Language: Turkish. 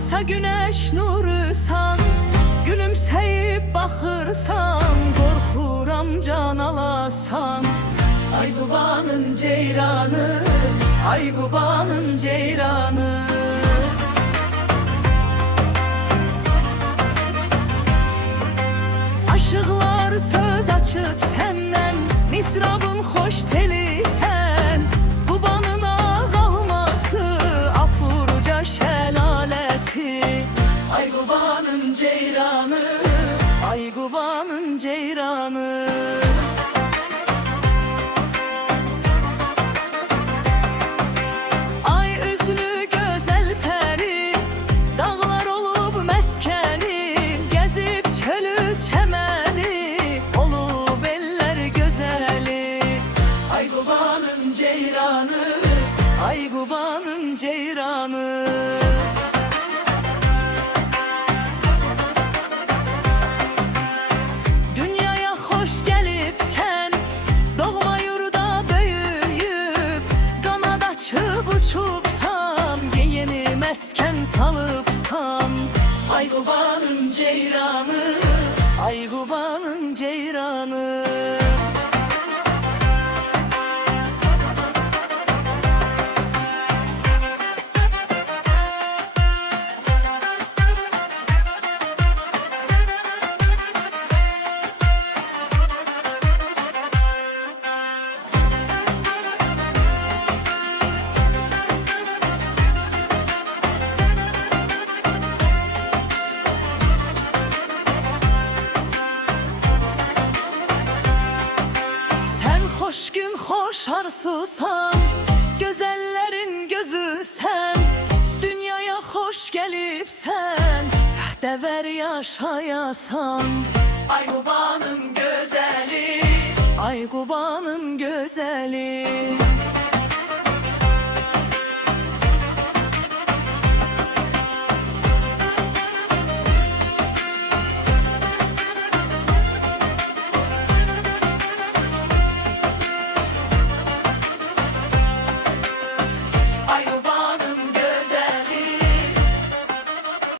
Yoksa güneş nurusan, gülümseyip bakırsan, korkuram can alasan. Ay Qubanın ceyranı, ay Qubanın ceyranı. Aşıqlar söz açıp senden, misrabın hoş teli sen. Qubanın ağalması, Afurca şelalesi. Ay Qubanın ceyranı, ay Qubanın ceyranı. Ay üzlü güzel peri, dağlar olub məskəni, gezip çölü çəməni, olub eller gözəli. Ay Qubanın ceyranı, ay Qubanın ceyranı. Dünyaya hoş gelip sen, doğma yurda böyüyüp, kanat açıp uçupsan, yeni mesken salıpsan. Ay Qubanın ceyranı, ay Qubanın ceyranı. Hoş gün hoş arzusan, gözellerin gözü sen. Dünyaya hoş gelip sen, dever yaşayasan. Ay Qubanın gözeli, ay Qubanın gözeli.